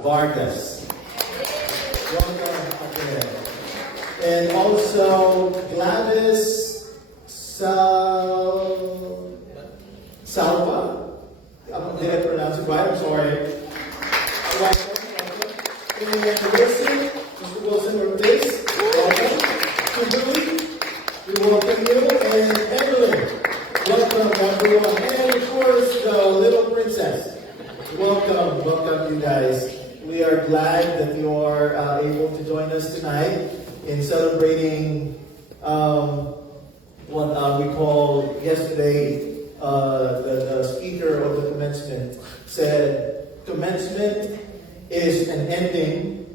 Vargas. Welcome again. And also Gladys Salva. Did I pronounce it right? I'm sorry. Welcome. And Wilson, Mr. Wilson Ortiz. Welcome. Kimberly, we welcome you. And Evelyn, welcome everyone. And of course, the little princess. Welcome you guys. We are glad that you are able to join us tonight in celebrating what we call yesterday, the speaker of the commencement said, commencement is an ending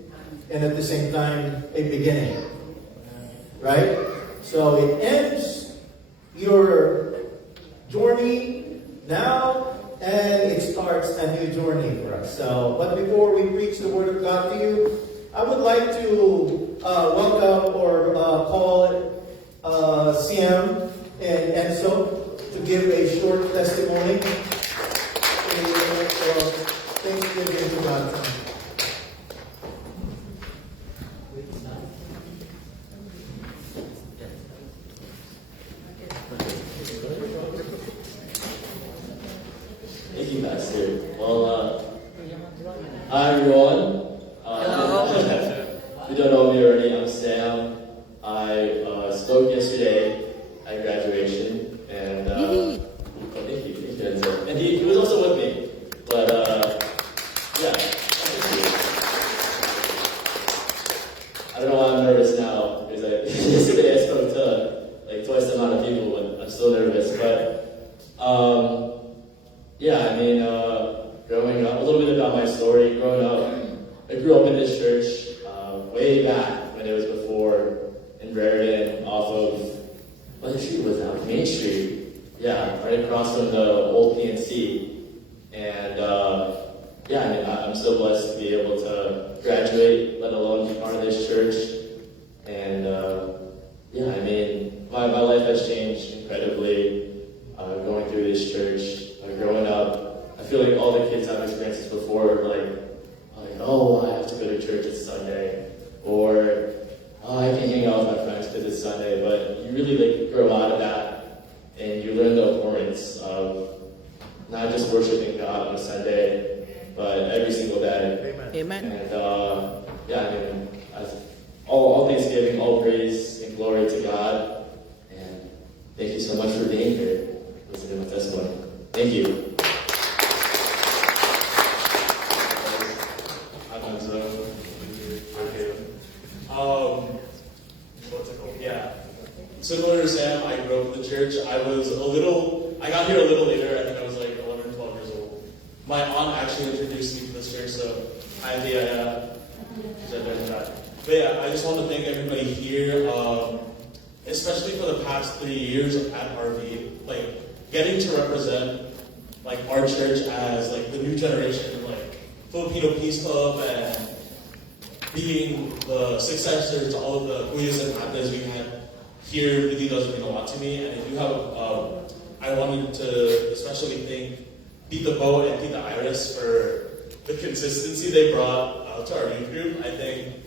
and at the same time a beginning. Right? So it ends your journey now, and it starts a new journey for us. But before we preach the Word of God to you, I would like to welcome or call Siam and Enzo to give a short testimony. Thanksgiving to God. Thank you, Pastor. Well, hi everyone. If you don't know me already, I'm Sam. I spoke yesterday at graduation, and thank you, Enzo. And he was also with me. But yeah, I don't know why I'm nervous now, because yesterday I spoke to like twice the amount of people, and I'm still nervous. But yeah, I mean, growing up, a little bit about my story. Growing up, I grew up in this church way back when it was before in Raritan, off of, what street was that? Main Street. Yeah, right across from the old PNC. And yeah, I mean, I'm so blessed to be able to graduate, let alone be part of this church. And yeah, I mean, my life has changed incredibly going through this church. Growing up, I feel like all the kids have experiences before, like, oh, I have to go to church this Sunday, or oh, I can hang out with my friends because it's Sunday. But you really like grow out of that, and you learn the importance of not just worshiping God on a Sunday, but every single day. Amen. And yeah, I mean, all Thanksgiving, all praise and glory to God. And thank you so much for being here, listening to my testimony. Thank you. I'm Enzo. What's it called? Yeah. Similar to Sam, I grew up in the church. I got here a little later. I think I was like 11 or 12 years old. My aunt actually introduced me to this church, so hi, Dia. But yeah, I just want to thank everybody here, especially for the past 3 years at RV. Like, getting to represent like our church as like the new generation, like Filipino Peace Club, and being the successor to all of the Kuyas and Ates we had here really does mean a lot to me. And I do have, I wanted to especially thank Tita Bo and Tita Iris for the consistency they brought to our youth group. I think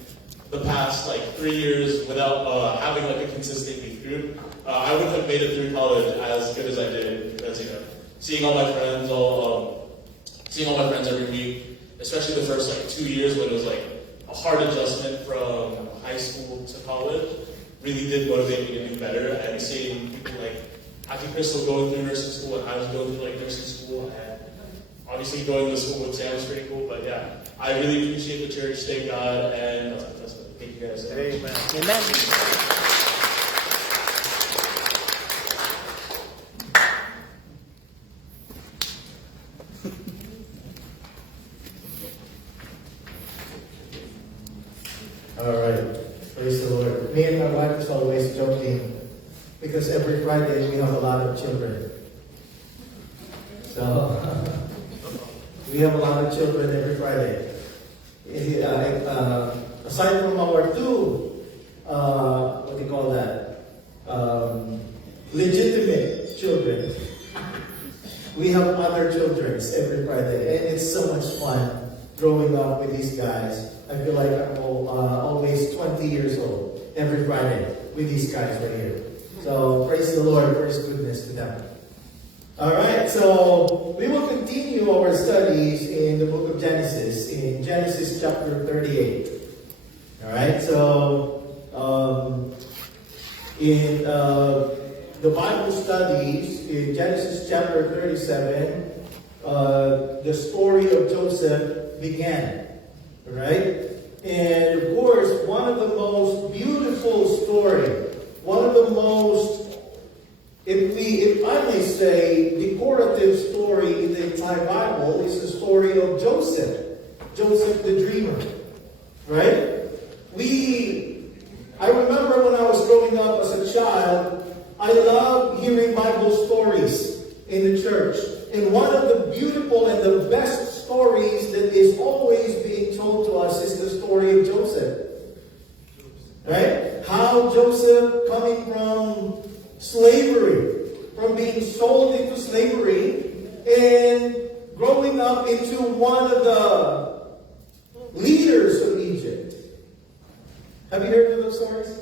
the past like 3 years without having like a consistent youth group, I wouldn't have made it through college as good as I did, because seeing all my friends every week, especially the first like 2 years when it was like a hard adjustment from high school to college, really did motivate me to do better. And seeing people like Ate Crystal going through nursing school, and I was going through like nursing school, and obviously going to school with Sam was pretty cool. But yeah, I really appreciate the church, thank God, and that's my testimony. Thank you guys. Amen. Amen. All right. Praise the Lord. Me and my wife is always joking because every Friday we have a lot of children. So we have a lot of children every Friday. Aside from our two, what do you call that? Legitimate children. We have other children every Friday, and it's so much fun growing up with these guys. I feel like I'm always 20 years old every Friday with these guys right here. So praise the Lord for His goodness to them. All right, so we will continue our studies in the book of Genesis, in Genesis chapter 38. All right, so in the Bible studies in Genesis chapter 37, the story of Joseph began. All right, and of course, one of the most beautiful stories, one of the most, if I may say, decorative story in the entire Bible is the story of Joseph. Joseph the dreamer. Right? I remember when I was growing up as a child, I loved hearing Bible stories in the church. And one of the beautiful and the best stories that is always being told to us is the story of Joseph. Right? How Joseph, coming from slavery, from being sold into slavery, and growing up into one of the leaders of Egypt. Have you heard of those stories?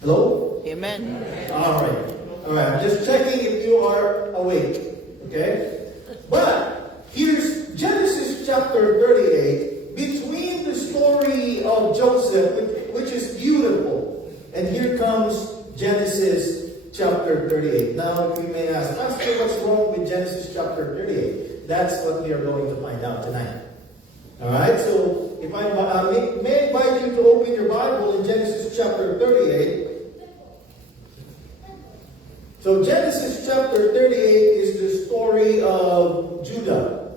Hello? Amen. All right. I'm just checking if you are awake. Okay? But here's Genesis chapter 38, between the story of Joseph, which is beautiful, and here comes Genesis chapter 38. Now, we may ask, Pastor, what's wrong with Genesis chapter 38? That's what we are going to find out tonight. Alright, so if I may invite you to open your Bible in Genesis chapter 38. So Genesis chapter 38 is the story of Judah.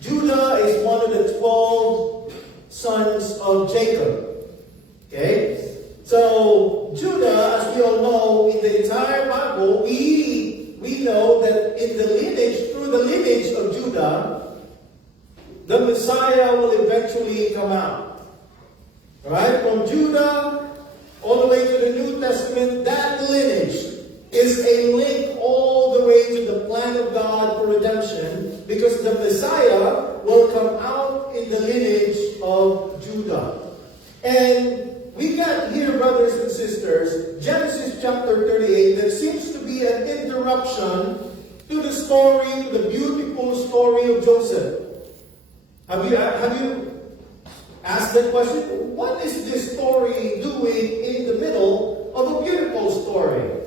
Judah is one of the 12 sons of Jacob. Okay? So Judah, as we all know, in the entire Bible, we know that in the lineage, through the lineage of Judah, the Messiah will eventually come out. Alright? From Judah all the way to the New Testament, that lineage is a link all the way to the plan of God for redemption, because the Messiah will come out in the lineage of Judah. And we got here, brothers and sisters, Genesis chapter 38, that seems to be an interruption to the story, the beautiful story of Joseph. Have you asked that question? What is this story doing in the middle of a beautiful story?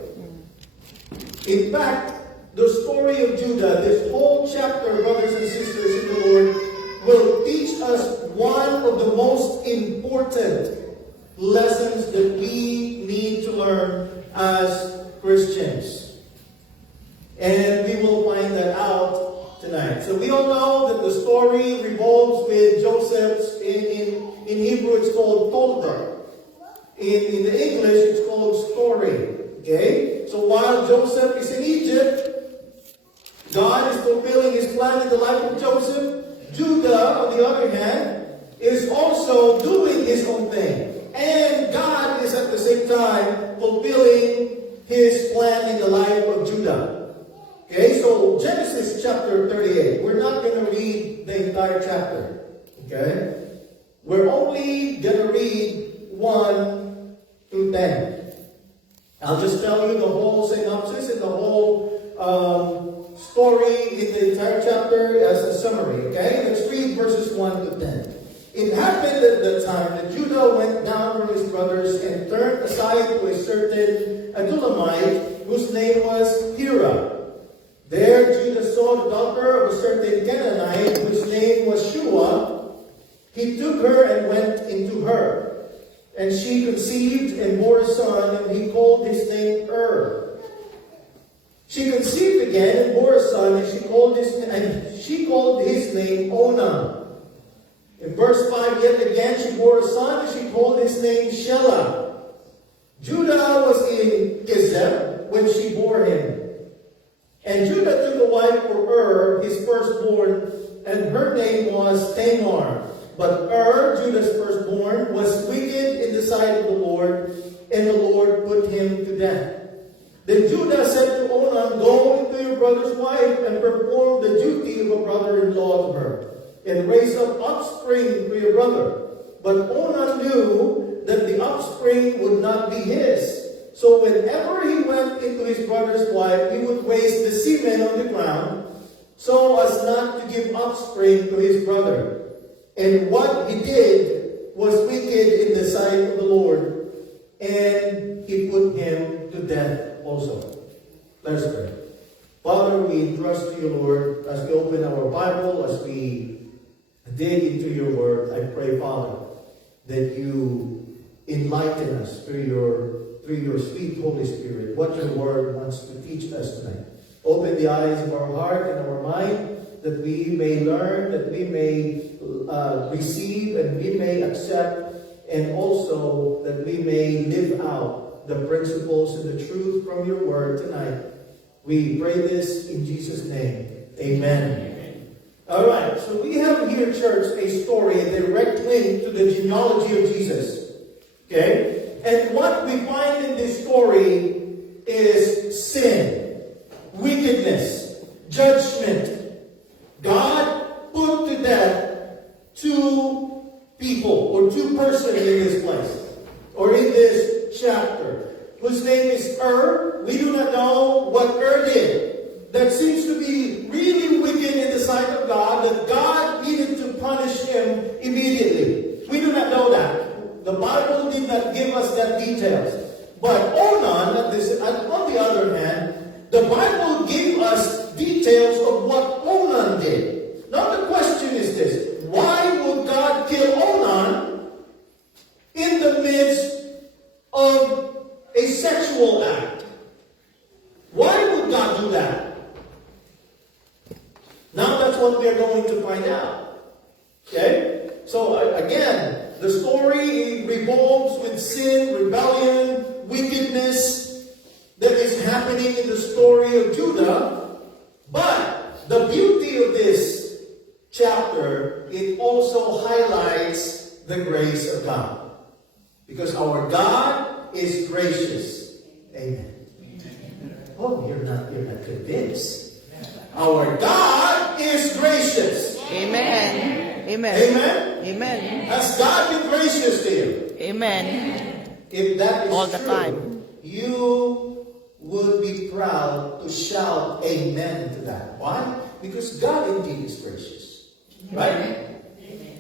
In fact, the story of Judah, this whole chapter, brothers and sisters in the Lord, will teach us one of the most important lessons that we need to learn as Christians. And we will find that out tonight. So we all know that the story revolves with Joseph's, in Hebrew it's called Tolda. In the English it's called story. Okay? So while Joseph is in Egypt, God is fulfilling His plan in the life of Joseph. Judah, on the other hand, is also doing his own thing. And God is at the same time fulfilling His plan in the life of Judah. Okay, so Genesis chapter 38. We're not going to read the entire chapter. Okay? We're only going to read 1 to 10. I'll just tell you the whole synopsis and the whole story in the entire chapter as a summary. Okay? Let's read verses 1 to 10. It happened at the time that Judah went down from his brothers and turned aside to a certain Adullamite whose name was Hira. There Judah saw the daughter of a certain Canaanite whose name was Shua. He took her and went into her. And she conceived and bore a son, and he called his name She conceived again and bore a son, and she called his name Onan. In verse 5, yet again she bore a son, and she called his name Shelah. Judah was in Gezeb when she bore him. And Judah took a wife for his firstborn, and her name was Tamar. But Judah's firstborn, was wicked in the sight of the Lord, and the Lord put him to death. Then Judah said to Onan, go into your brother's wife, and perform the duty of a brother-in-law to her. and raise up offspring for your brother. But Onan knew that the offspring would not be his. So whenever he went into his brother's wife, he would waste the semen on the ground, so as not to give offspring to his brother. And what he did was wicked in the sight of the Lord, and he put him to death also. Let us pray. Father, we entrust to you, Lord, as we open our Bible, as we dig into your word. I pray, Father, that you enlighten us through your sweet Holy Spirit, what your word wants to teach us tonight. Open the eyes of our heart and our mind, that we may learn, that we may receive, and we may accept, and also that we may live out the principles and the truth from your word tonight. We pray this in Jesus' name. Amen. All right, so we have here, church, a story, a direct link to the genealogy of Jesus. Okay? And what we find in this story is sin, wickedness, judgment. God put to death two people or two persons in this place or in this chapter, whose name is We do not know what did. That seems to be really wicked in the sight of God, that God needed to punish him immediately. We do not know that. The Bible did not give us that details. But Onan, on the other hand, the Bible gave us details of what Onan did. Now the question is this: why would God kill Onan in the midst of a sexual act? Why would God do that? Now that's what we are going to find out. Okay? So again, the story revolves with sin, rebellion, wickedness that is happening in the story of Judah. But the beauty of this chapter, it also highlights the grace of God. Because our God is gracious. Amen. Oh, you're not convinced. Our God is gracious. Amen. Amen. Amen. Amen. Has God been gracious to you? Amen. If that is All the true, time. you would be proud to shout amen to that. Why? Because God indeed is gracious. Right?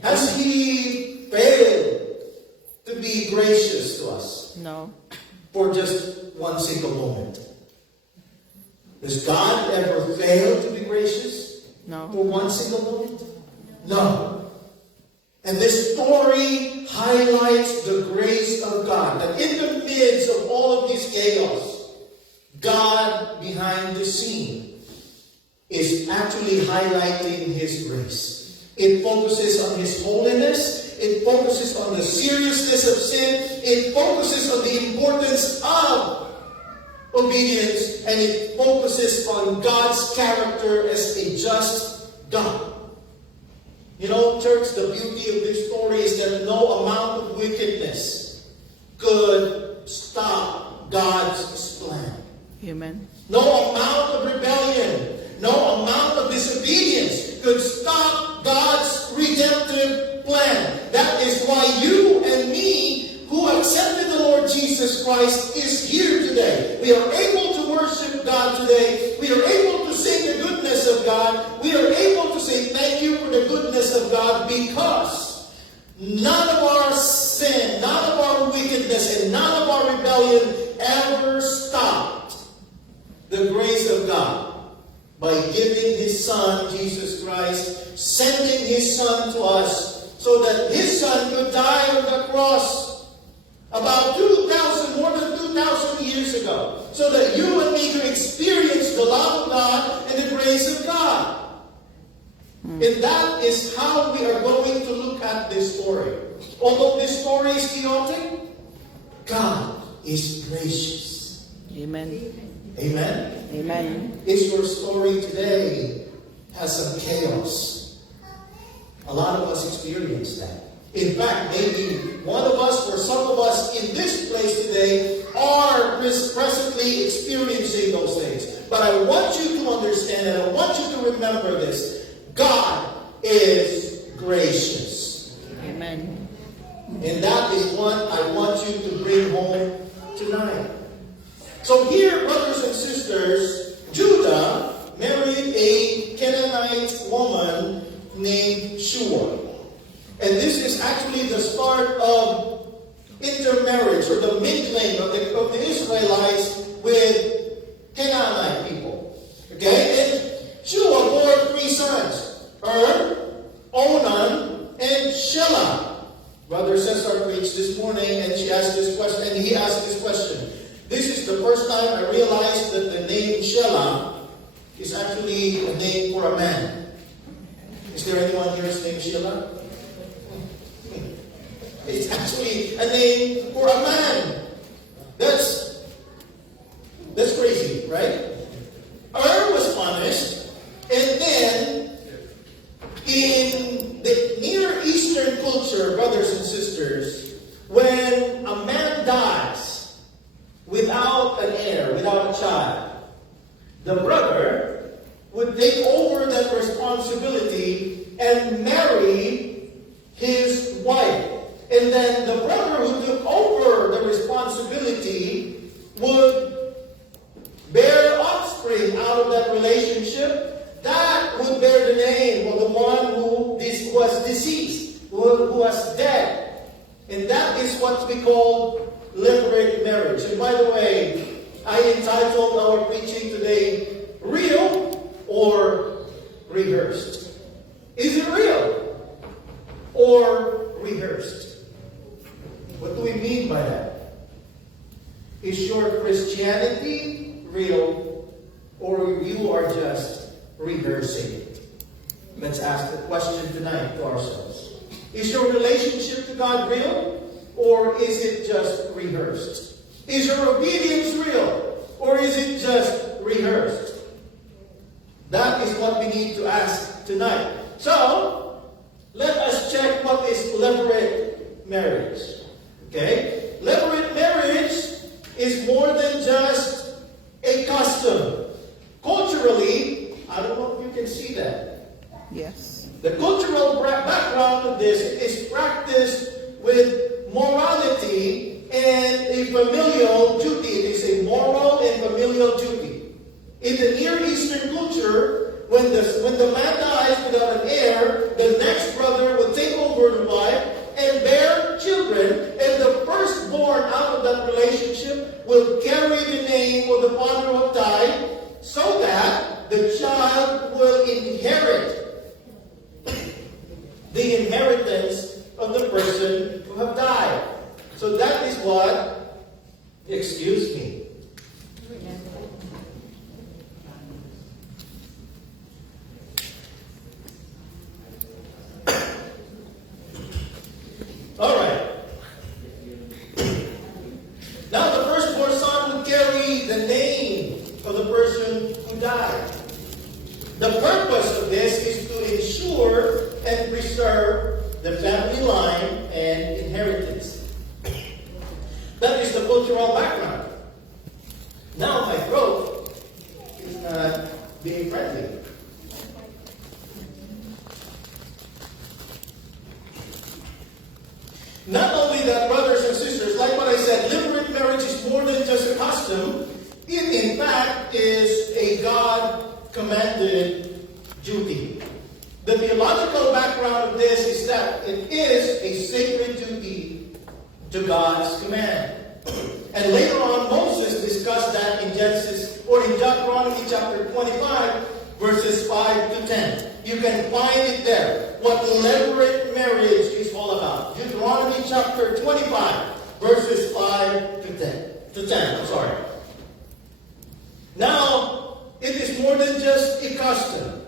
Has He failed to be gracious to us No. for just one single moment? Does God ever fail to be gracious No. for one single moment? No. And this story highlights the grace of God. That in the midst of all of this chaos, God behind the scene is actually highlighting His grace. It focuses on His holiness. It focuses on the seriousness of sin. It focuses on the importance of obedience, and it focuses on God's character as a just God. You know, church, the beauty of this story is that no amount of wickedness could stop God's plan. Amen. No amount of rebellion, no amount of disobedience could stop God's redemptive plan. That is why you and me, who accepted the Lord Jesus Christ, is here today. We are able to worship God today. We are able to sing the goodness of God. We are able to say thank you for the goodness of God, because none of our sin, none of our wickedness, and none of our rebellion ever stopped the grace of God by giving His Son, Jesus Christ, sending His Son to us so that His Son could die on the cross about more than 2,000 years ago, so that you and me could experience the love of God and the grace of God. And that is how we are going to look at this story. Although this story is chaotic, God is gracious. Amen. Amen? Amen. Is your story today has some chaos? A lot of us experience that. In fact, maybe one of us or some of us in this place today are presently experiencing those things. But I want you to understand, and I want you to remember this: God is gracious. Amen. And that is what I want you to bring home tonight. So here, brothers and sisters, Judah married a Canaanite woman named Shua. And this is actually the start of intermarriage or the mingling of the Israelites with Canaanite people. Okay? And Shua bore 3 sons, Onan, and Shelah. Brother Cesar preached this morning and he asked this question. This is the first time I realized that the name Shelah is actually a name for a man. Is there anyone here who's named Shelah? It's actually a name for a man. That's crazy, right? Was punished, and then in the Near Eastern culture, brothers and sisters, when a man dies without an heir, without a child, the brother would take over that responsibility and marry his wife. And then the brother who took over the responsibility would bear offspring out of that relationship that would bear the name of the one who was deceased, who was dead. And that is what we call levirate marriage. And by the way, I entitled our preaching today, Real or Rehearsed? Is it real or rehearsed? What do we mean by that? Is your Christianity real or you are just rehearsing it? Let's ask the question tonight to ourselves. Is your relationship to God real or is it just rehearsed? Is your obedience real or is it just rehearsed? That is what we need to ask tonight. So, let us check what is levirate marriage. Okay? Levirate marriage is more than just a custom. Culturally, I don't know if you can see that. Yes. The cultural background of this is practiced with morality and a familial duty. It is a moral and familial duty. In the Near Eastern culture, when the man dies without an heir, the next brother will take over the wife and bear children, and the firstborn out of that relationship will carry the name of the father who died, so that the child will inherit the inheritance of the person who have died. So that is what, excuse me. All right. Now the firstborn son would carry the name of the person who died. The purpose of this is to ensure and preserve the family line and inheritance. That is the cultural background. Now my throat is not being friendly. Not only that, brothers and sisters, like what I said, levirate marriage is more than just a custom. It, in fact, is a God-commanded duty. The theological background of this is that it is a sacred duty to God's command. And later on, Moses discussed that in Genesis, or in Deuteronomy chapter 25, verses 5 to 10. You can find it there, what levirate marriage is all about. Deuteronomy chapter 25, verses 5 to 10. I'm sorry. Now, it is more than just a custom.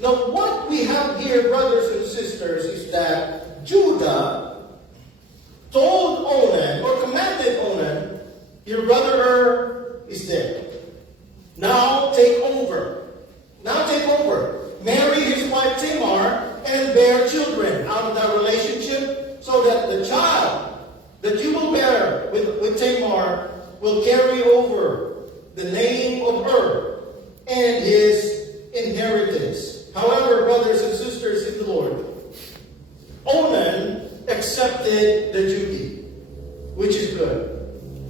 Now, what we have here, brothers and sisters, is that Judah told Onan, or commanded Onan, your brother is dead. Now take over. Now take over. Marry his wife Tamar and bear children out of that relationship, so that the child that you will bear with Tamar will carry over the name of her and his inheritance. However, brothers and sisters in the Lord, Onan accepted the duty, which is good.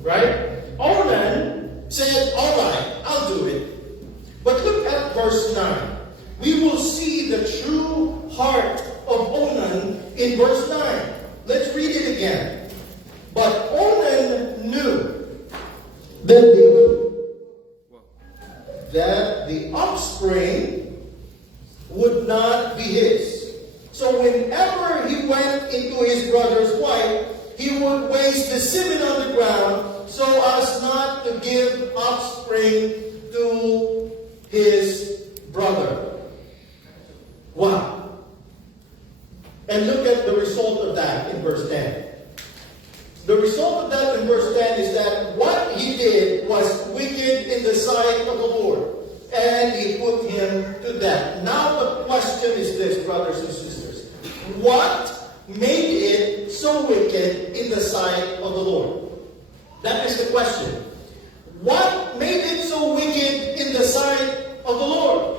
Right? Onan said, all right, I'll do it. But look at verse 9. We will see the true heart of Onan in verse 9. Let's read it again. But Onan knew that the offspring would not be his. So whenever he went into his brother's wife, he would waste the semen on the ground so as not to give offspring to his brother. Wow. And look at the result of that in verse 10. The result of that in verse 10 is that what he did was wicked in the sight of the Lord, and he put him to death. Now the question is this, brothers and sisters. What made it so wicked in the sight of the Lord? That is the question. What made it so wicked in the sight of the Lord?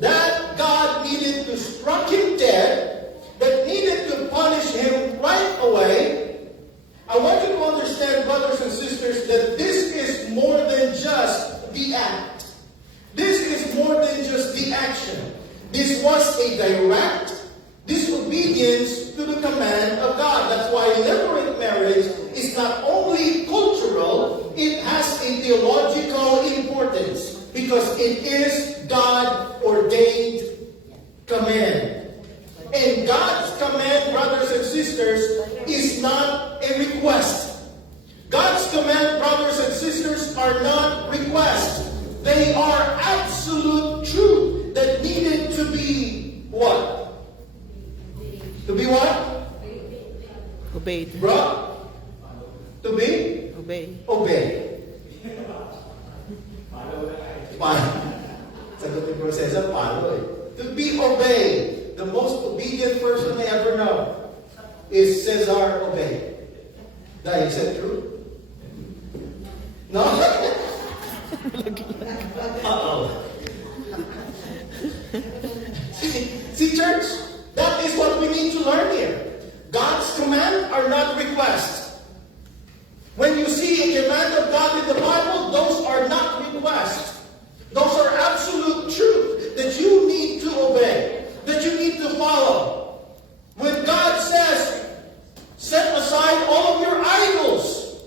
That God needed to strike him dead, that needed to punish him right away. I want you to understand, brothers and sisters, that this is more than just the act. This is more than just the action. This was a direct disobedience to the command of God. That's why levirate marriage is not only cultural, it has a theological importance because it is God-ordained command. And God's command, brothers and sisters, is not a request. God's command, brothers and sisters, are not requests. They are absolute truth that needed to be what? To be what? Obeyed. Brought? To be? Obey. Obey. Sagutin proseso, palo eh. To be obeyed. The most obedient person I ever know is Cesar Obey. Is that true? No? Uh-oh. See, church? That is what we need to learn here. God's commands are not requests. When you see a command of God in the Bible, those are not requests. Those are absolute truth that you need to obey, that you need to follow. When God says, set aside all of your idols,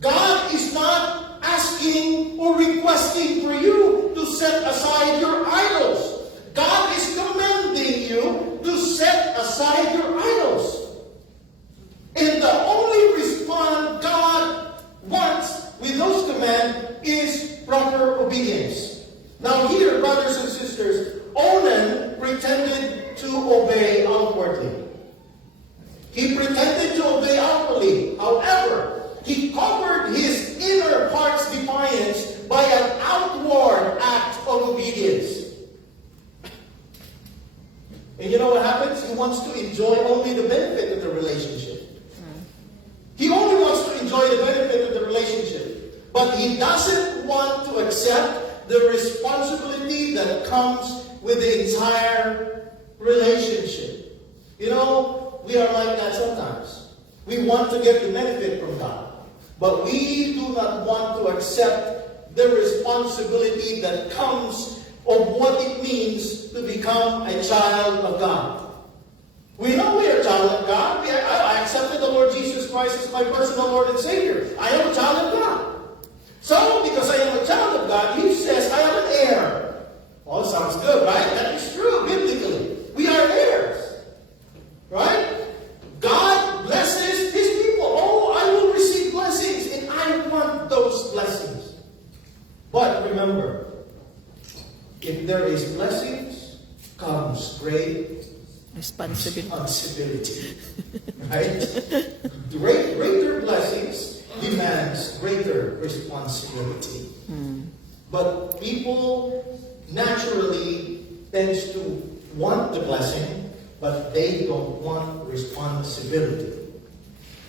God is not asking or requesting for you to set aside your idols. God is commanding you to set aside your idols. And the only response God wants with those commands is proper obedience. Now here, brothers and sisters, Onan pretended to obey outwardly. He pretended to obey outwardly. However, he covered his inner heart's defiance by an outward act of obedience. And you know what happens? He wants to enjoy only the benefit of the relationship. He only wants to enjoy the benefit of the relationship. But he doesn't want to accept the responsibility that comes with the entire relationship. You know, we are like that sometimes. We want to get the benefit from God. But we do not want to accept the responsibility that comes of what it means to become a child of God. We know we are a child of God. I accepted the Lord Jesus Christ as my personal Lord and Savior. I am a child of God. So, because I am a child of God, He says I am an heir. Well, sounds good, right? That is true, biblically. We are heirs. Right? God blesses His people. Oh, I will receive blessings, and I want those blessings. But remember, if there is blessings, comes great responsibility. Right? Greater blessings demands greater responsibility. But people naturally tends to want the blessing, but they don't want responsibility.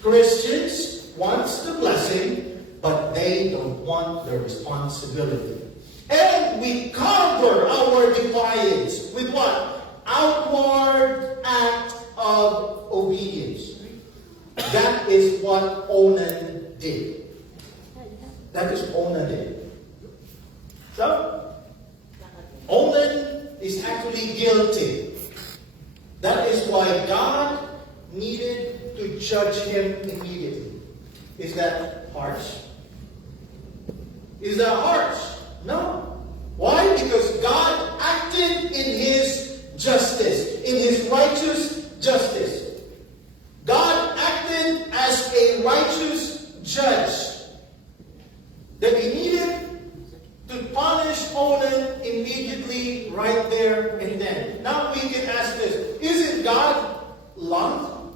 Christians wants the blessing, but they don't want the responsibility. And we cover our defiance with what? outward act of obedience. That is what Onan did. That is Onan did. So, Onan is actually guilty. That is why God needed to judge him immediately. Is that harsh? Is that harsh? No. Why? Because God acted in His justice, in His righteous justice. God acted as a righteous judge. That He needed to punish Onan immediately, right there and then. Now we can ask this: isn't God love?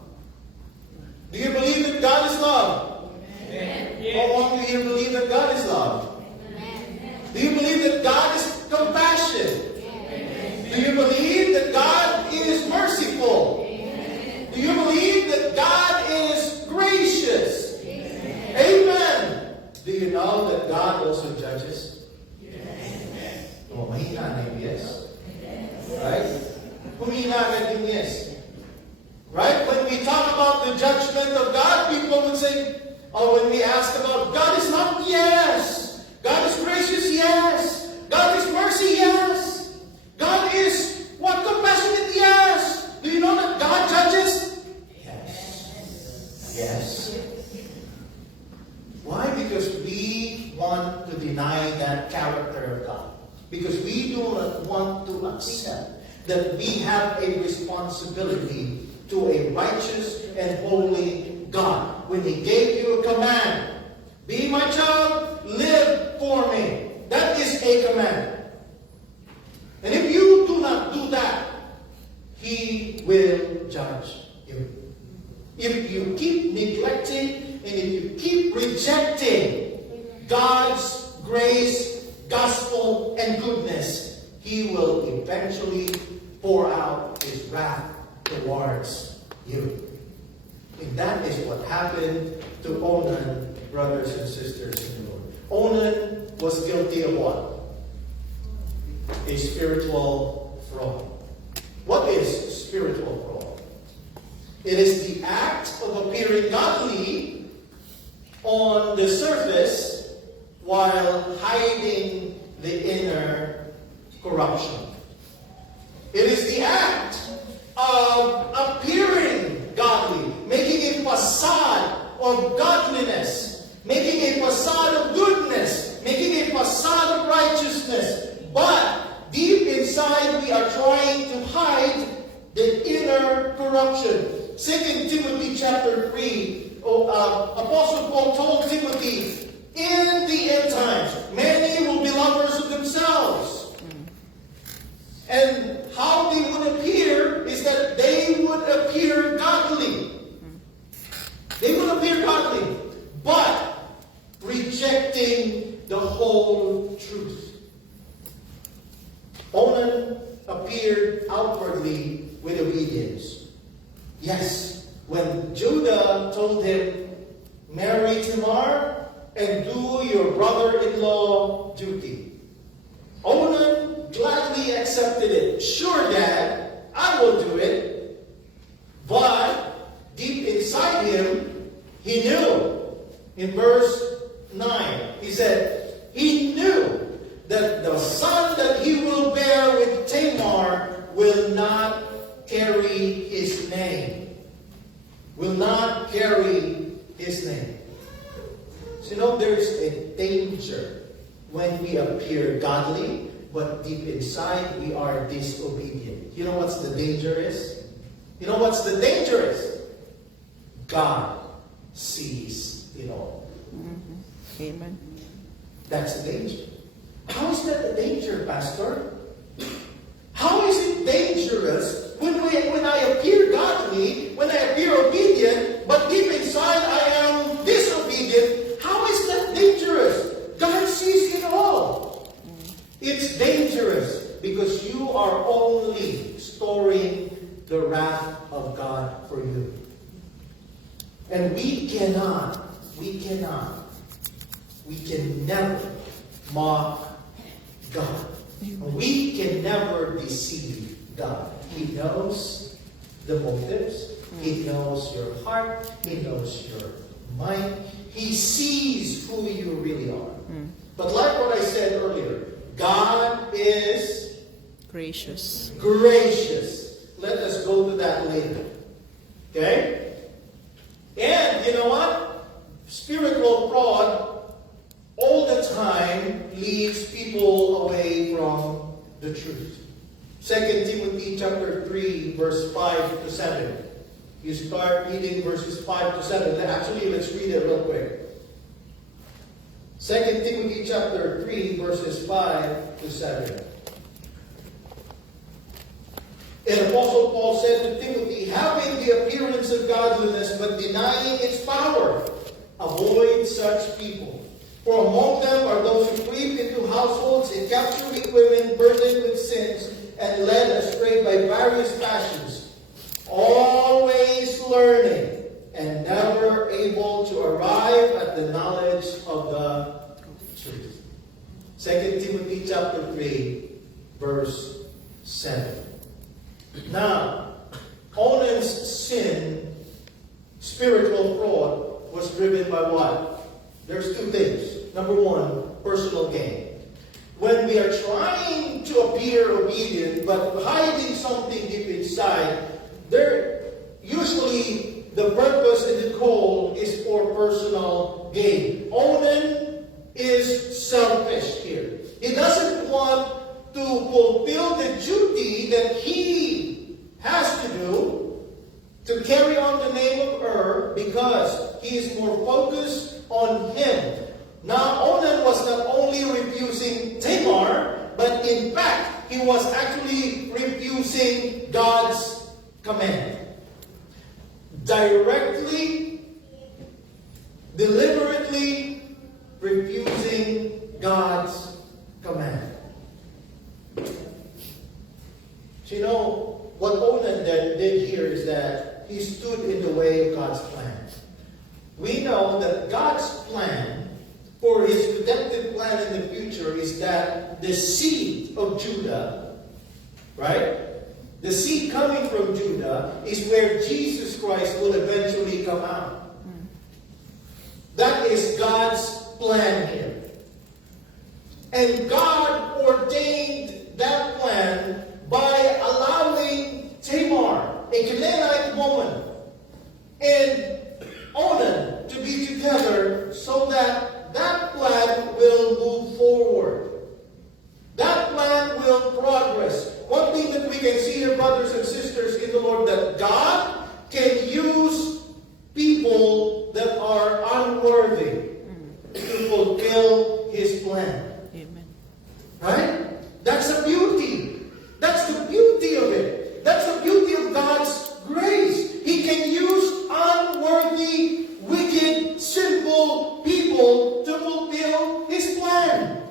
Do you believe that God is love? How long do you believe that God is love? Do you believe that God is compassion? Do you believe that God is merciful? Do you believe that God is gracious? Amen. Do you know that God also judges? Oh, mahina na yung yes. Right? Humina na yung yes. Right? When we talk about the judgment of God, people would say, oh, when we ask about God is love, yes. God is gracious, yes. God is mercy, yes. God is what? Compassionate, yes. Do you know that God judges? Yes. Yes. Why? Because we want to deny that character of God. Because we do not want to accept that we have a responsibility to a righteous and holy God. When He gave you a command, be my child, live for me. That is a command. And if you do not do that, He will judge you. If you keep neglecting and if you keep rejecting God's grace, gospel, and goodness, He will eventually pour out His wrath towards you. And that is what happened to Onan, brothers and sisters in the Lord. Onan was guilty of what? A spiritual fraud. What is spiritual fraud? It is the act of appearing godly on the surface while hiding the inner corruption. It is the act of appearing godly, making a facade of godliness, making a facade of goodness, making a facade of righteousness. But deep inside, we are trying to hide the inner corruption. 2 Timothy chapter 3, Apostle Paul told Timothy, in the end times, many will be lovers of themselves. And how they would appear is that they would appear godly. They would appear godly, but rejecting the whole truth. Onan appeared outwardly with obedience. Yes, when Judah told him, marry Tamar and do your brother-in-law duty, Onan gladly accepted it. Sure, Dad, I will do it. But deep inside him, he knew. In verse 9, he said, he knew that the son that he will bear with Tamar will not carry his name. Will not carry his name. So you know, there's a danger when we appear godly, but deep inside we are disobedient. You know what's the danger is? You know what's the danger is? God sees it all. Mm-hmm. Amen. That's the danger. How is that a danger, Pastor? How is it dangerous when I appear godly, when I appear obedient, but deep inside I am disobedient? How is that dangerous? God sees it all. It's dangerous because you are only storing the wrath of God for you. And we can never mock God. We can never deceive God. He knows the motives. He knows your heart. He knows your mind. He sees who you really are. But like what I said earlier, God is Gracious. gracious. Let us go to that later. Okay? And you know what? Spiritual fraud all the time leads people away from the truth. 2 Timothy chapter 3, verse 5 to 7. You start reading verses 5 to 7. Actually, let's read it real quick. 2 Timothy chapter 3, verses 5 to 7. And Apostle Paul said to Timothy, having the appearance of godliness, but denying its power, avoid such people. For among them are those who creep into households and capture weak women burdened with sins and led astray by various passions, always learning and never able to arrive at the knowledge of the truth. 2 Timothy chapter 3, verse 7. Now, Onan's sin, spiritual fraud, was driven by what? There's two things. Number one, personal gain. When we are trying to appear obedient but hiding something deep inside, usually the purpose and the goal is for personal gain. Onan is selfish here. He doesn't want to fulfill the duty that he has to do to carry on the name of because he is more focused on him. Now, Onan was not only refusing Tamar, but in fact, he was actually refusing God's command. Directly, deliberately refusing God's command. So, you know, what Onan did here is that he stood in the way of God's plan. We know that God's plan for his redemptive plan in the future is that the seed of Judah, right? The seed coming from Judah is where Jesus Christ will eventually come out. That is God's plan here. And God ordained that plan by allowing Tamar, a Canaanite woman, and Onan to be together so that that plan will move forward. That plan will progress. One thing that we can see here, brothers and sisters in the Lord, that God can use people that are unworthy to fulfill His plan. Amen. Right? That's the beauty. That's the beauty of it. That's the beauty of God's grace. He can use unworthy, wicked, sinful people to fulfill His plan.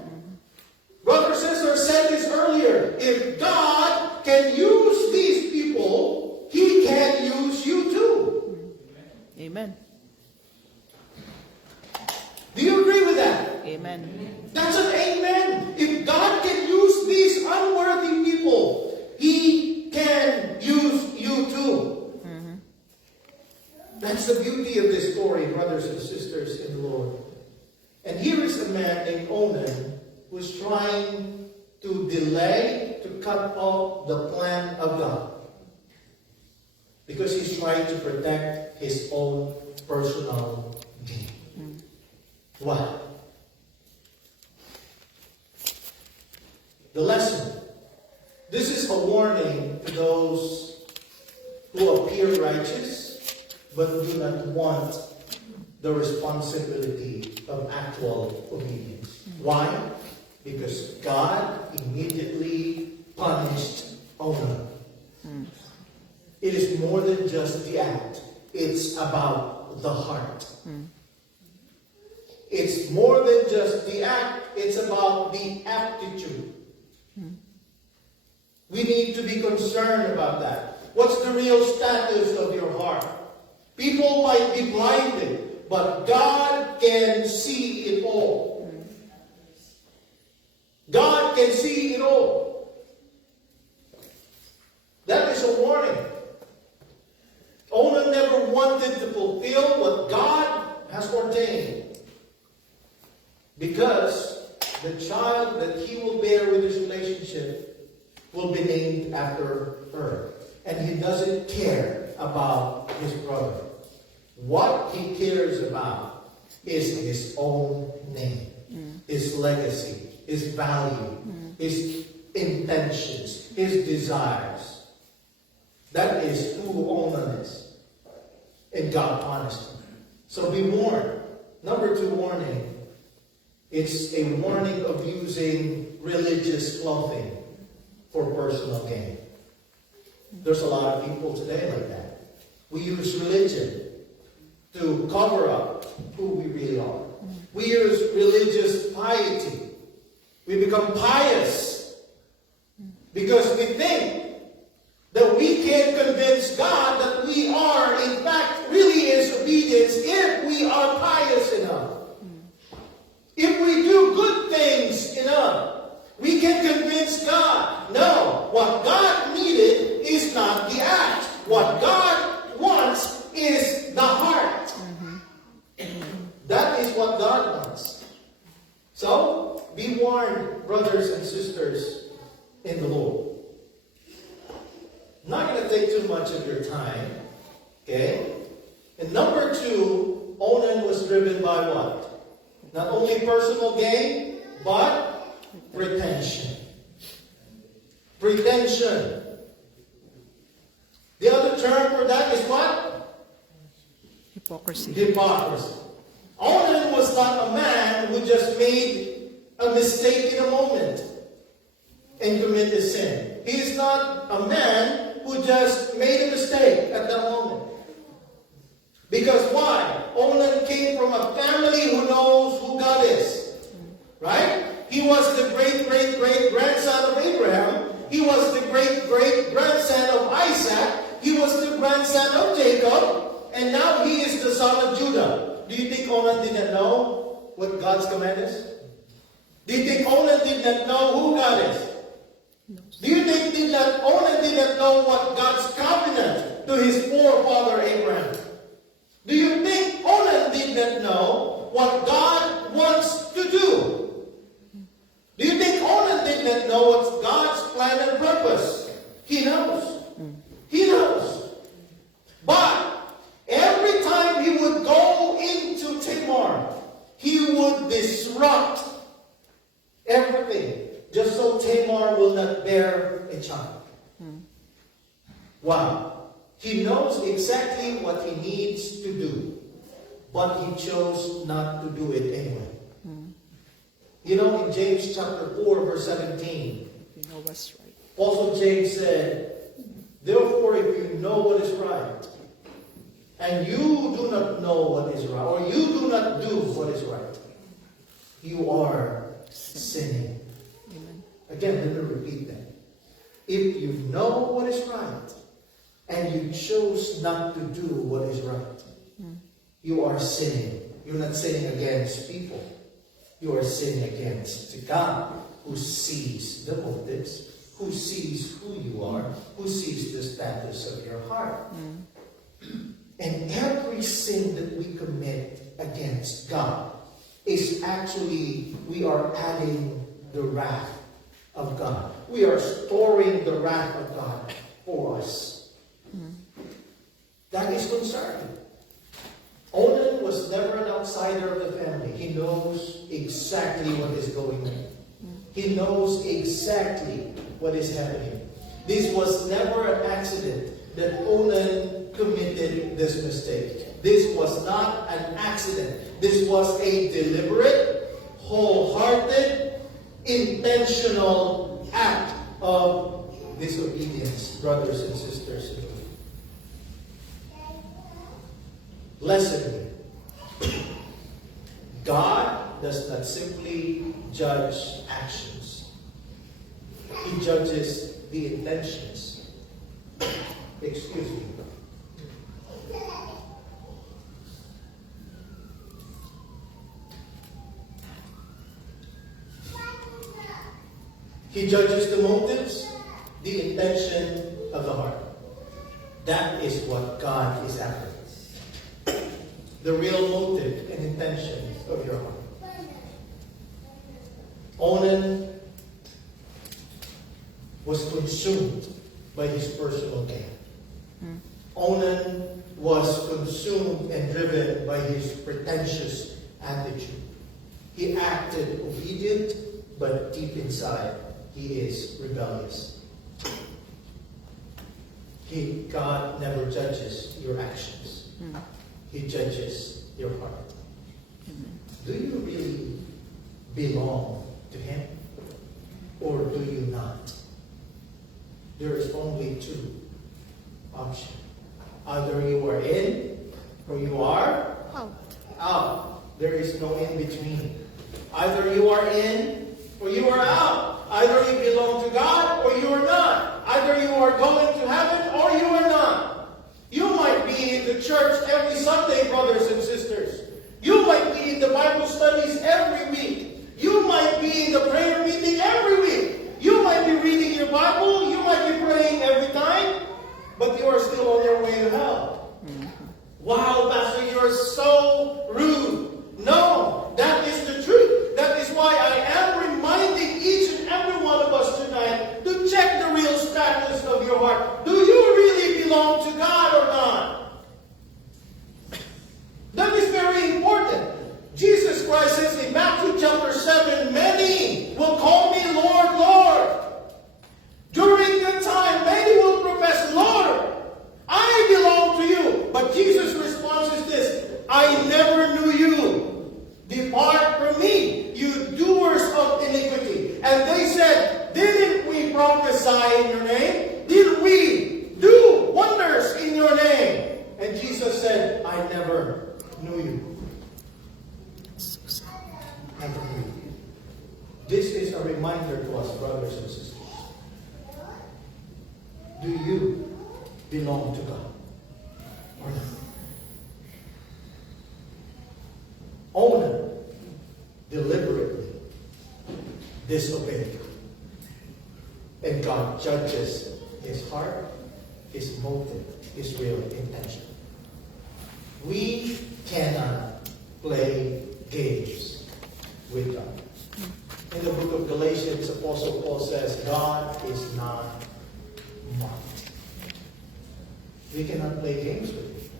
Brother, sister said this earlier. If God can use these people, He can use you too. Amen. Do you agree with that? Amen. That's an amen. If God can use these unworthy people, He can use you too. Mm-hmm. That's the beauty of this story, brothers and sisters in the Lord. And here is a man named Onan who's trying to delay, to cut off the plan of God. Because he's trying to protect his own personal gain. Why? The lesson. This is a warning to those who appear righteous but do not want the responsibility of actual obedience. Why? Because God immediately punished Onan. It is more than just the act. It's about the heart. It's more than just the act. It's about the aptitude. We need to be concerned about that. What's the real status of your heart? People might be blinded, but God can see it all. God can see it all. That is a warning. Onan never wanted to fulfill what God has ordained, because the child that he will bear with his relationship will be named after her. And he doesn't care about his brother. What he cares about is his own name, his legacy, his value, his intentions, his desires. That is who Onan is. And God punished him. So be warned. Number 2 warning. It's a warning of using religious clothing for personal gain. There's a lot of people today like that. We use religion to cover up who we really are. We use religious piety. We become pious because we think that we can convince God that we are, in fact, really His obedience if we are pious enough. If we do good things enough, we can convince God. No, what God needed is not the act. What God wants is the heart. That is what God wants. So, be warned, brothers and sisters in the Lord. I'm not going to take too much of your time. Okay? And number 2, Onan was driven by what? Not only personal gain, but pretension. Pretension. The other term for that is what? Hypocrisy. Hypocrisy. Onan was not a man who just made a mistake in a moment and committed sin. He is not a man who just made a mistake at that moment. Because why? Onan came from a family who knows who God is. Right? He was the great-great-great-grandson of Abraham. He was the great-great-grandson of Isaac. He was the grandson of Jacob. And now he is the son of Judah. Do you think Onan did not know what God's command is? Do you think Onan did not know who God is? Do you think Onan did not know what God's covenant to his forefather Abraham? Do you think Onan did not know what God wants to do? Do you think Onan did not know what's God's plan and purpose? He knows. He knows. But every time he would go into Tamar, he would disrupt everything just so Tamar will not bear a child. Wow. He knows exactly what he needs to do, but he chose not to do it anyway. You know, in James chapter 4, verse 17, You know what's right. Apostle James said, therefore, if you know what is right, and you do not know what is right, or you do not do what is right, you are sinning. Amen. Again, let me repeat that. If you know what is right, and you chose not to do what is right, you are sinning. You're not sinning against people. You are sinning against God, who sees the motives, who sees who you are, who sees the status of your heart. And every sin that we commit against God is actually, we are adding the wrath of God. We are storing the wrath of God for us. That is concerning. Onan was never an outsider of the family. He knows exactly what is going on. He knows exactly what is happening. This was never an accident that Onan committed this mistake. This was not an accident. This was a deliberate, wholehearted, intentional act of disobedience, brothers and sisters. Lesson: God does not simply judge actions. He judges the intentions. Excuse me. He judges the motives, the intention, of the heart. That is what God is after. The real motive and intentions of your heart. Onan was consumed by his personal gain. Onan was consumed and driven by his pretentious attitude. He acted obedient, but deep inside, he is rebellious. God never judges your actions. He judges your heart. Do you really belong to Him? Or do you not? There is only two options. Either you are in or you are out. There is no in between. Either you are in or you are out. Either you belong to God or you are not. Either you are going to heaven or you are not. You might be in the church every Sunday, brothers and sisters. You might be in the Bible studies every week. You might be in the prayer meeting every week. You might be reading your Bible. You might be praying every time. But you are still on your way to hell. Wow, Pastor, you are so rude. No, that is the truth. That is why I am reminding each and every one of us tonight to check the real status of your heart. Do you really belong to God or not? That is very important. Jesus Christ says in Matthew chapter 7, many will call me Lord, Lord. During that time, many will profess, Lord, I belong to you. But Jesus' response is this, I never knew you. Depart from me, you doers of iniquity. And they said, didn't we prophesy in your name? Did we do wonders in your name? And Jesus said, I never knew you. Never knew you. This is a reminder to us, brothers and sisters. Do you belong to God or not? Onan deliberately disobeyed. And God judges his heart, his motive, his real intention. We cannot play games with God. In the book of Galatians, Apostle Paul says, God is not mocked. We cannot play games with him.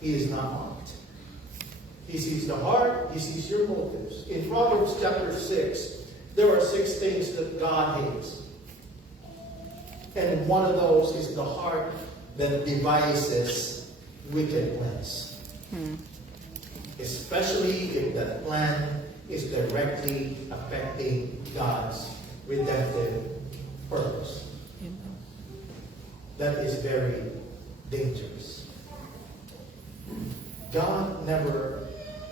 He is not mocked. He sees the heart. He sees your motives. In Proverbs chapter 6, there are 6 things that God hates. And one of those is the heart that devises wicked plans. Especially if that plan is directly affecting God's redemptive purpose. That is very dangerous. God never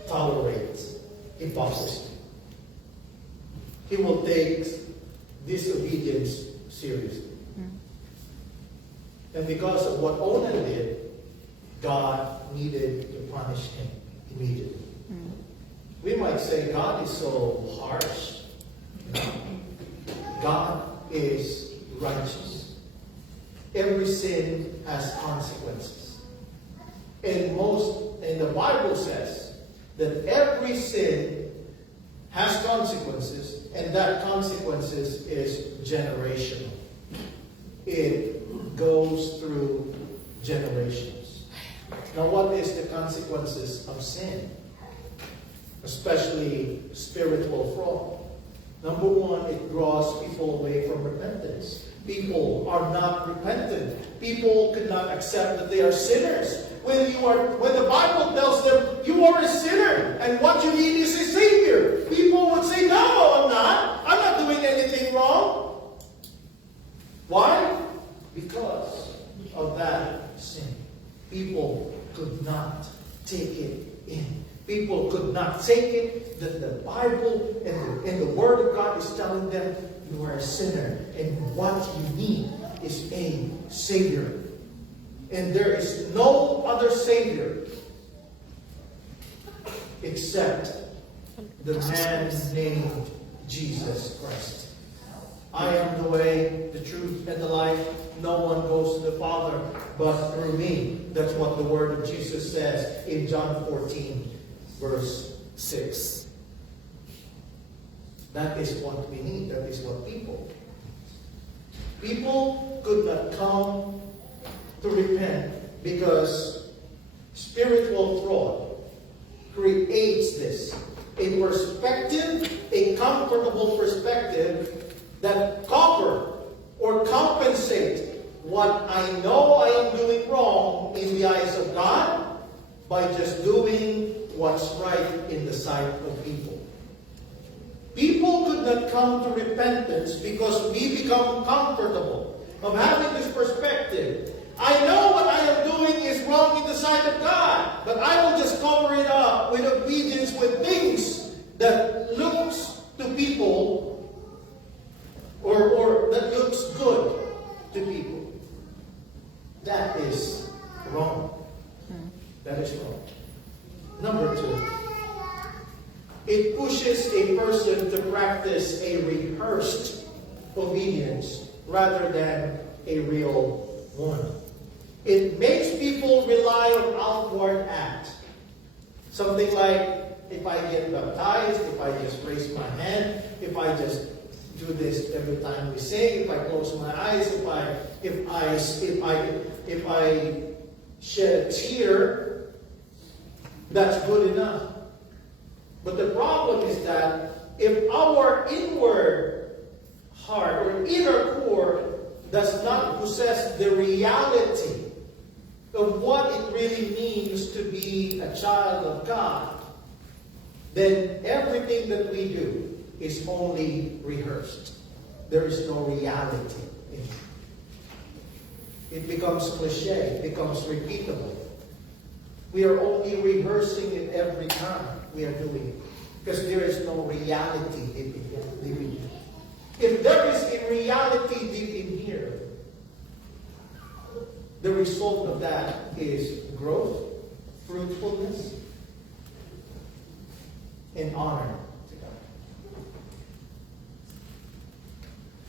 tolerates hypocrisy. He will take disobedience seriously. And because of what Onan did, God needed to punish him immediately. We might say God is so harsh. No. God is righteous. Every sin has consequences. And the Bible says that every sin has consequences, and that consequences is generational. It goes through generations. Now, what is the consequences of sin? Especially spiritual fraud. Number one, it draws people away from repentance. People are not repentant. People could not accept that they are sinners. When the Bible tells them you are a sinner and what you need is a Savior, people would say, no, I'm not. I'm not doing anything wrong. Why? Because of that sin. People could not take it in. People could not take it that the Bible and the Word of God is telling them you are a sinner and what you need is a Savior. And there is no other Savior except the man named Jesus Christ. I am the way, the truth, and the life. No one goes to the Father but through me. That's what the word of Jesus says in John 14, verse 6. That is what we need. That is what people. People could not come to repent because spiritual fraud creates this. A perspective, a comfortable perspective that cover or compensate what I know I am doing wrong in the eyes of God by just doing what's right in the sight of people. People could not come to repentance because we become comfortable of having this perspective. I know what I am doing is wrong in the sight of God, but I will just cover it up with obedience with things that looks to people or that looks good to people. That is wrong. That is wrong. Number 2, it pushes a person to practice a rehearsed obedience rather than a real one. It makes people rely on outward act. Something like, if I get baptized, if I just raise my hand, if I just do this every time we sing, if I close my eyes, if I shed a tear, that's good enough. But the problem is that if our inward heart or inner core does not possess the reality of what it really means to be a child of God, then everything that we do is only rehearsed. There is no reality in it. It becomes cliche, it becomes repeatable. We are only rehearsing it every time we are doing it, because there is no reality deep in here. If there is a reality deep in here, the result of that is growth, fruitfulness, and honor to God.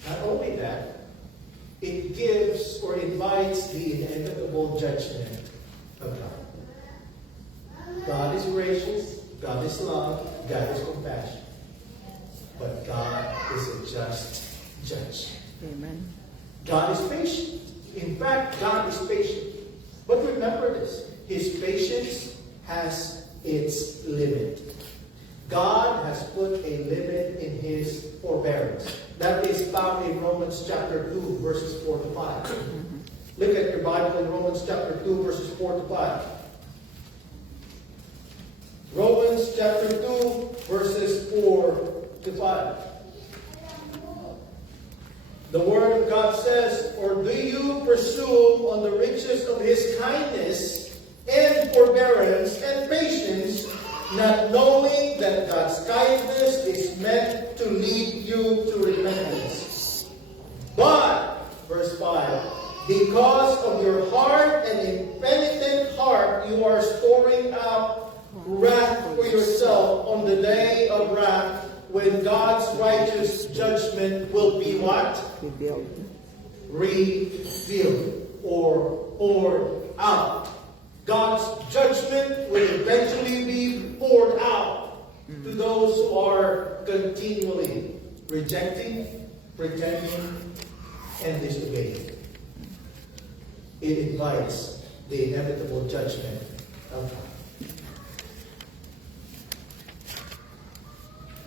Not only that, it gives or invites the inevitable judgment of God. God is gracious, God is love, God is compassion. But God is a just judge. Amen. God is patient. In fact, God is patient. But remember this, His patience has its limit. God has put a limit in His forbearance. That is found in Romans chapter 2, verses 4 to 5. Look at your Bible in Romans chapter 2, verses 4 to 5. Romans chapter 2, verses 4 to 5. The Word of God says, "Or do you presume on the riches of His kindness and forbearance and patience, not knowing that God's kindness is meant to lead you to repentance? But," verse 5, "because of your hard and impenitent heart, you are storing up wrath for yourself on the day of wrath, when God's righteous judgment will be" what? Revealed. Revealed or poured out. God's judgment will eventually be poured out to those who are continually rejecting, pretending, and disobeying. It invites the inevitable judgment of God.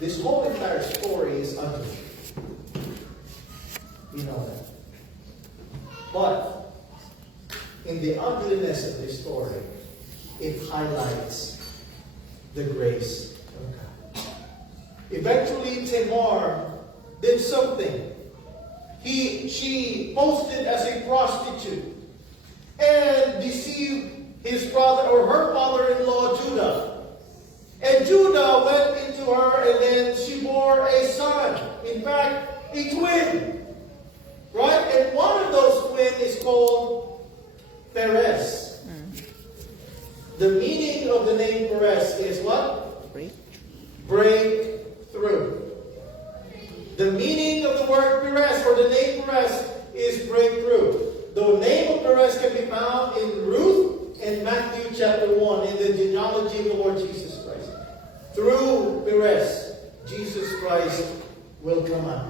This whole entire story is ugly. We know that. But in the ugliness of this story, it highlights the grace of God. Eventually, Tamar did something. She posted as a prostitute and deceived his brother or her father-in-law Judah. And Judah went into her, and then she bore a son. In fact, a twin. Right? And one of those twins is called Perez. The meaning of the name Perez is what? Break. Breakthrough. The meaning of the word Perez will come out.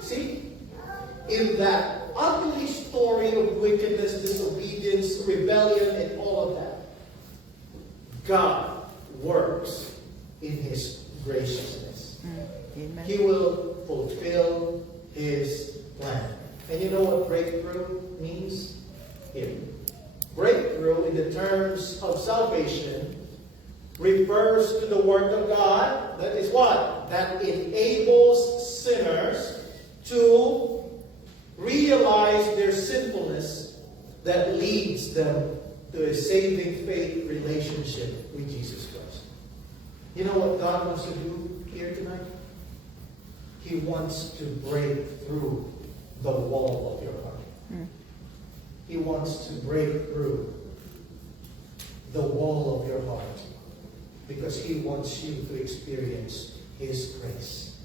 See? In that ugly story of wickedness, disobedience, rebellion, and all of that, God works in His graciousness. Amen. He will fulfill His plan. And you know what breakthrough means? Here. Breakthrough in the terms of salvation refers to the Word of God. That is what? That enables sinners to realize their sinfulness, that leads them to a saving faith relationship with Jesus Christ. You know what God wants to do here tonight? He wants to break through the wall of your heart. He wants to break through the wall of your heart because He wants you to experience His grace.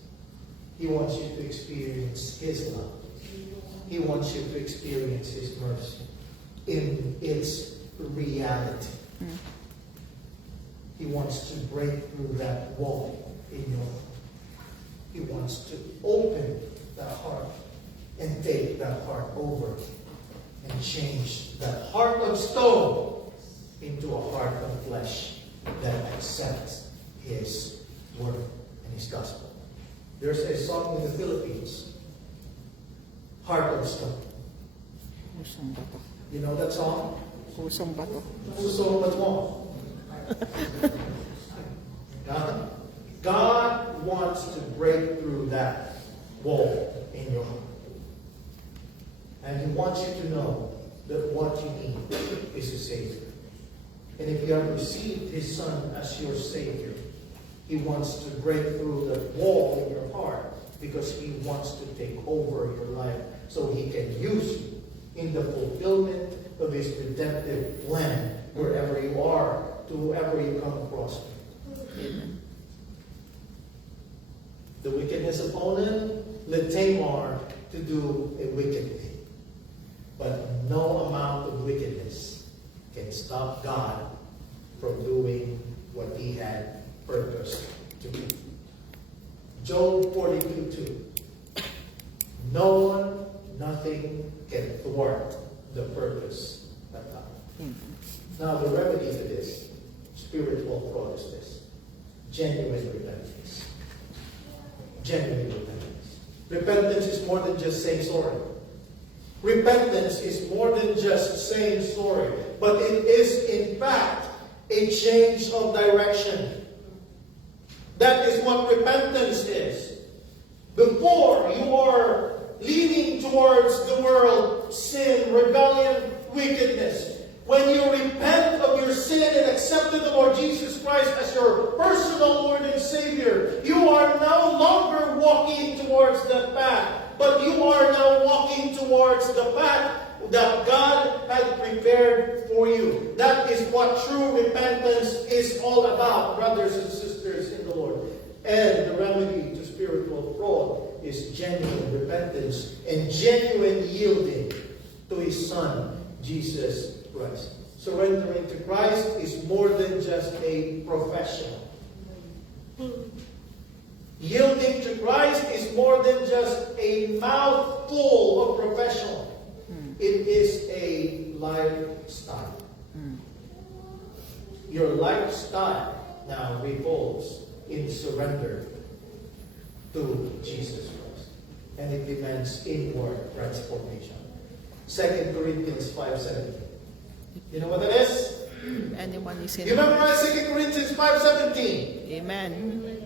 He wants you to experience His love. He wants you to experience His mercy in its reality. He wants to break through that wall in your heart. He wants to open that heart and take that heart over and change that heart of stone into a heart of flesh that accepts His word and His gospel. There's a song in the Philippines, Heart of Stone. Pusong bato. You know that song? Pusong bato. Puso ba't mo? God wants to break through that wall in your heart. And He wants you to know that what you need is a Savior. And if you have received His Son as your Savior, He wants to break through the wall in your heart because He wants to take over your life so He can use you in the fulfillment of His redemptive plan wherever you are, to whoever you come across. Amen. The wickedness opponent led Tamar to do a wicked thing. But no amount of wickedness can stop God from doing what He had purposed to do. Job 42:2. No one, nothing can thwart the purpose of God. Now the remedy to this spiritual fraud is this: genuine repentance. Genuine repentance. Repentance is more than just saying sorry. Repentance is more than just saying sorry, but it is in fact a change of direction. That is what repentance is. Before you are leaning towards the world, sin, rebellion, wickedness. When you repent of your sin and accepted the Lord Jesus Christ as your personal Lord and Savior, you are no longer walking towards the path, but you are now walking towards the path that God had prepared for you. That is what true repentance is all about, brothers and sisters in the Lord. And the remedy to spiritual fraud is genuine repentance and genuine yielding to His Son, Jesus Christ. Surrendering to Christ is more than just a profession. Yielding to Christ is more than just a mouthful of professional. It is a lifestyle. Your lifestyle now revolves in surrender to Jesus Christ. And it demands inward transformation. 2 Corinthians 5:17. You know what that is? Anyone is in You memorize 2 Corinthians 5:17. Amen.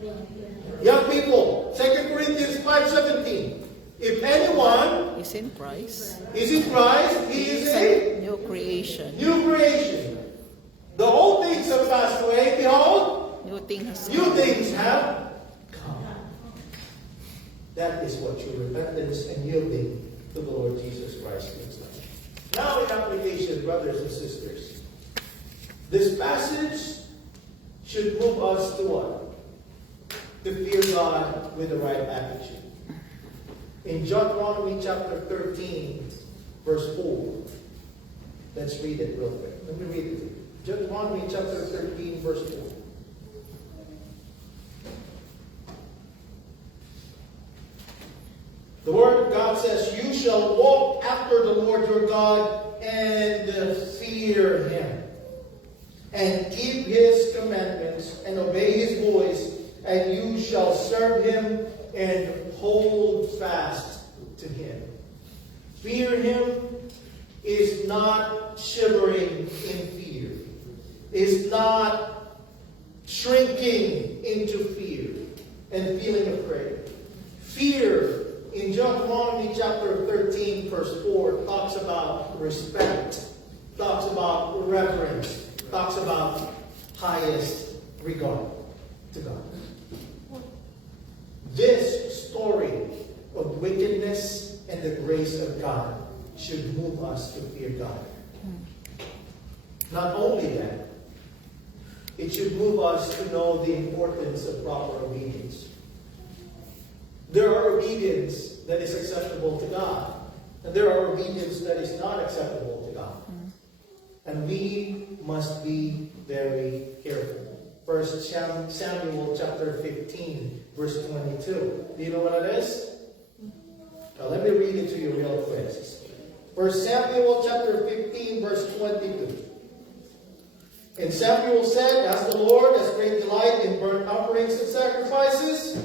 Young people, 2 Corinthians 5:17. If anyone Is in Christ. is in Christ, he is a New creation. new creation. The old things have passed away. Behold, New things. new things have come. That is what true repentance and yielding to the Lord Jesus Christ looks like. Now in application, brothers and sisters, this passage should move us to what? To fear God with the right attitude. In Deuteronomy chapter 13, verse 4, let's read it real quick. Let me read it. Deuteronomy chapter 13, verse 4. shall walk after the Lord your God and fear him, and keep his commandments and obey his voice, and you shall serve him and hold fast to him. Fear him is not shivering in fear, is not shrinking into fear and feeling afraid. Fear in Deuteronomy chapter 13 verse 4 talks about respect, talks about reverence, talks about highest regard to God. This story of wickedness and the grace of God should move us to fear God. Not only that, it should move us to know the importance of proper obedience. There are obedience that is acceptable to God, and there are obedience that is not acceptable to God. And we must be very careful. 1 Samuel chapter 15, verse 22. Do you know what it is? Now let me read it to you real quick. 1 Samuel chapter 15, verse 22. And Samuel said, as the Lord has great delight in burnt offerings and sacrifices,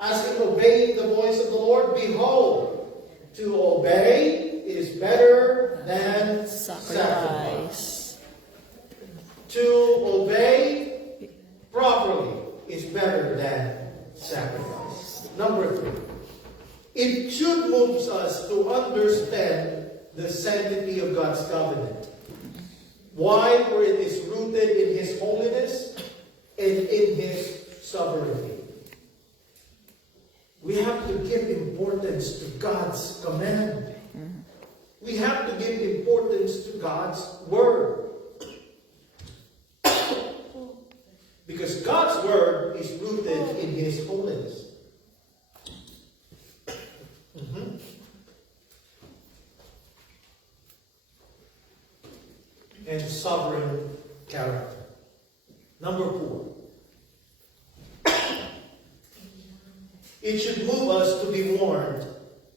as in obeying the voice of the Lord, behold, to obey is better than sacrifice. To obey properly is better than sacrifice. Number 3. It should move us to understand the sanctity of God's covenant. Why? For it is rooted in his holiness and in his sovereignty. We have to give importance to God's command. We have to give importance to God's word. Because God's word is rooted in his holiness. And sovereign character. Number 4. It should move us to be warned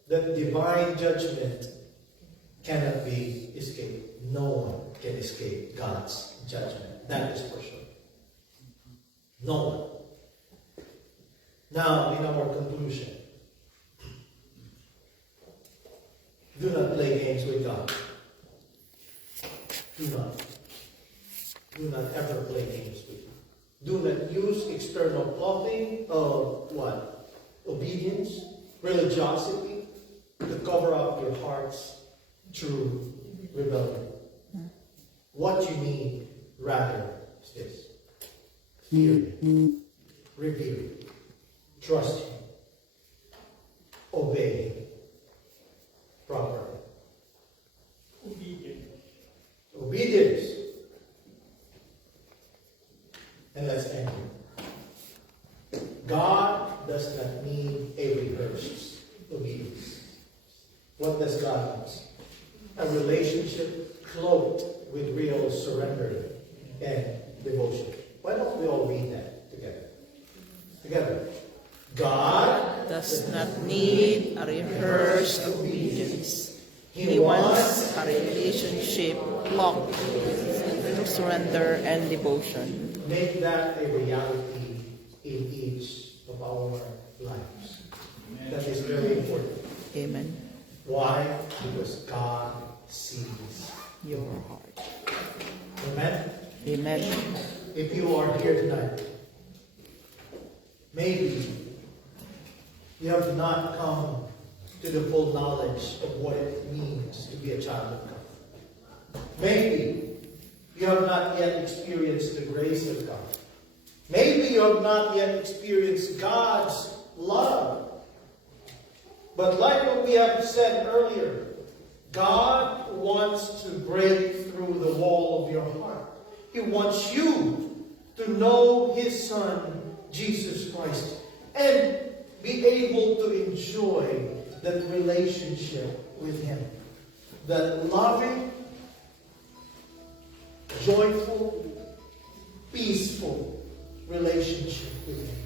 that divine judgment cannot be escaped. No one can escape God's judgment. That is for sure. No one. Now, in our conclusion, do not play games with God. Do not. Do not ever play games with God. Do not use external clothing of what? Obedience, religiosity, to cover up your heart's true rebellion. What you need, rather, is this. Fear him. Revere him. Trust him. Obey him. Properly. Obedience. And let's end here. God does not need a rehearsed obedience. What does God want? A relationship cloaked with real surrender and devotion. Why don't we all read that together? Together. God Does not need a rehearsed obedience. He wants a relationship locked to surrender and devotion. Make that a reality in each of our lives. That is very important. Amen. Why? Because God sees Your heart. Amen? Amen. If you are here tonight, maybe you have not come to the full knowledge of what it means to be a child of God. Maybe you have not yet experienced the grace of God. Maybe you have not yet experienced God's love. But like what we have said earlier, God wants to break through the wall of your heart. He wants you to know His Son, Jesus Christ, and be able to enjoy that relationship with Him. That loving, joyful, peaceful relationship with Him.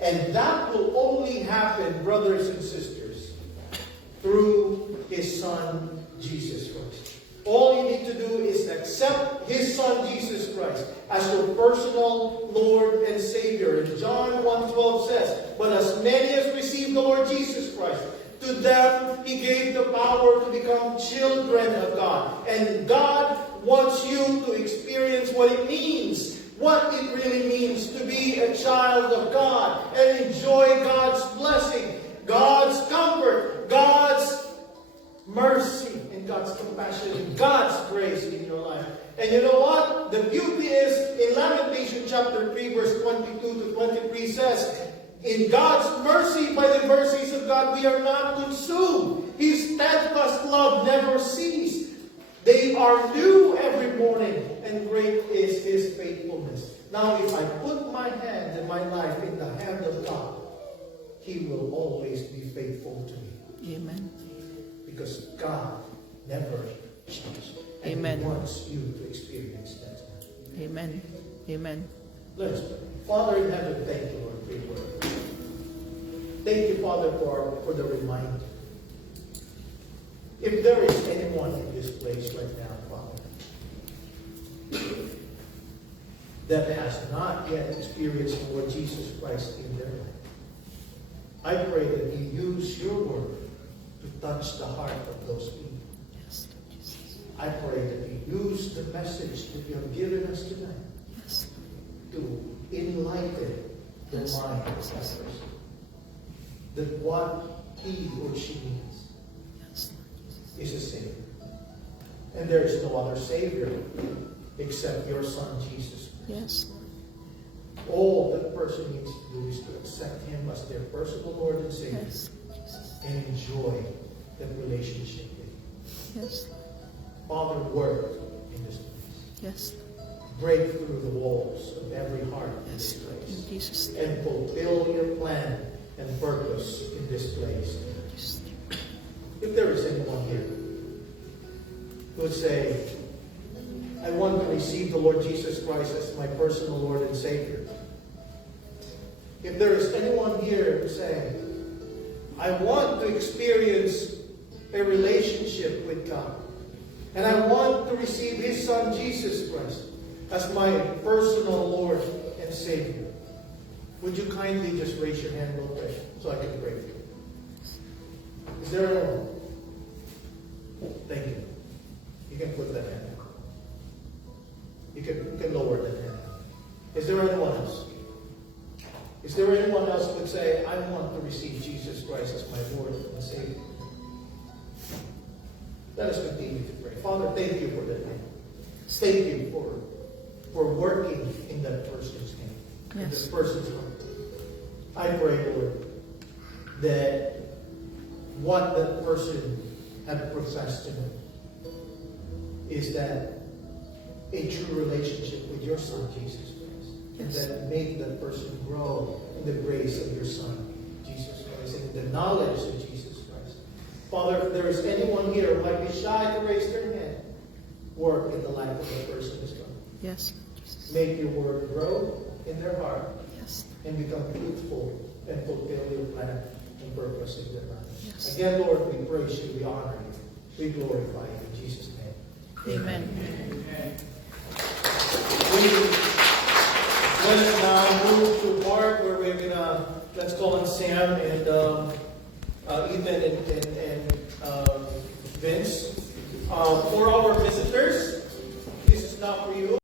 And that will only happen, brothers and sisters, through His Son, Jesus Christ. All you need to do is accept His Son, Jesus Christ, as your personal Lord and Savior. And John 1:12 says, "But as many as received the Lord Jesus Christ, to them He gave the power to become children of God." And God wants you to experience what it means, what it really means to be a child of God and enjoy God's blessing, God's comfort, God's mercy, and God's compassion, and God's grace in your life. And you know what? The beauty is, in Lamentation chapter 3, verse 22 to 23 says, in God's mercy, by the mercies of God, we are not consumed. His steadfast love never ceases. They are new every morning, and great is His faithfulness. Now, if I put my hand and my life in the hand of God, He will always be faithful to me. Amen. Because God never changes. And Amen. He wants you to experience that. Amen. Amen. Let us pray. Father in heaven, thank you, Lord, for your word. Thank you, Father, for the reminder. If there is anyone in this place right now, Father, that has not yet experienced the Lord Jesus Christ in their life, I pray that you use your word to touch the heart of those people. Yes, Lord Jesus. I pray that you use the message that you have given us tonight Yes. to enlighten the Yes, mind of that person. That what he or she needs Yes, Lord Jesus. is a Savior. And there is no other Savior except your Son, Jesus Christ. Yes. All that person needs to do is to accept Him as their personal Lord and Savior Yes, Jesus. and enjoy that relationship with you. Yes. Father, work in this place. Yes. Break through the walls of every heart in this Yes. place. In Jesus' name. And fulfill your plan and purpose in this place. Jesus' name. If there is anyone here who would say, I want to receive the Lord Jesus Christ as my personal Lord and Savior. If there is anyone here who say, I want to experience a relationship with God, and I want to receive His Son Jesus Christ as my personal Lord and Savior, would you kindly just raise your hand real quick so I can pray for you? Is there anyone? Thank you. You can put that hand down. You can lower that hand. Is there anyone else? Is there anyone else who would say, I want to receive Jesus Christ as my Lord and Savior? Let us continue to pray. Father, thank you for that name. Thank you for working in that person's name, in Yes. that person's heart. I pray, Lord, that what that person had professed to know is that a true relationship with your Son, Jesus Christ. And Yes. that make that person grow in the grace of your Son, Jesus Christ, and in the knowledge of Jesus Christ. Father, if there is anyone here who might be shy to raise their hand, work in the life of that person as well. Yes. Jesus. Make your word grow in their heart Yes. and become fruitful and fulfill your plan and purpose in their life. Yes. Again, Lord, we praise you, we honor you, we glorify you in Jesus' name. Amen. Let's now move to a part where we're gonna, let's call on Sam and Ethan and Vince. For our visitors, this is not for you.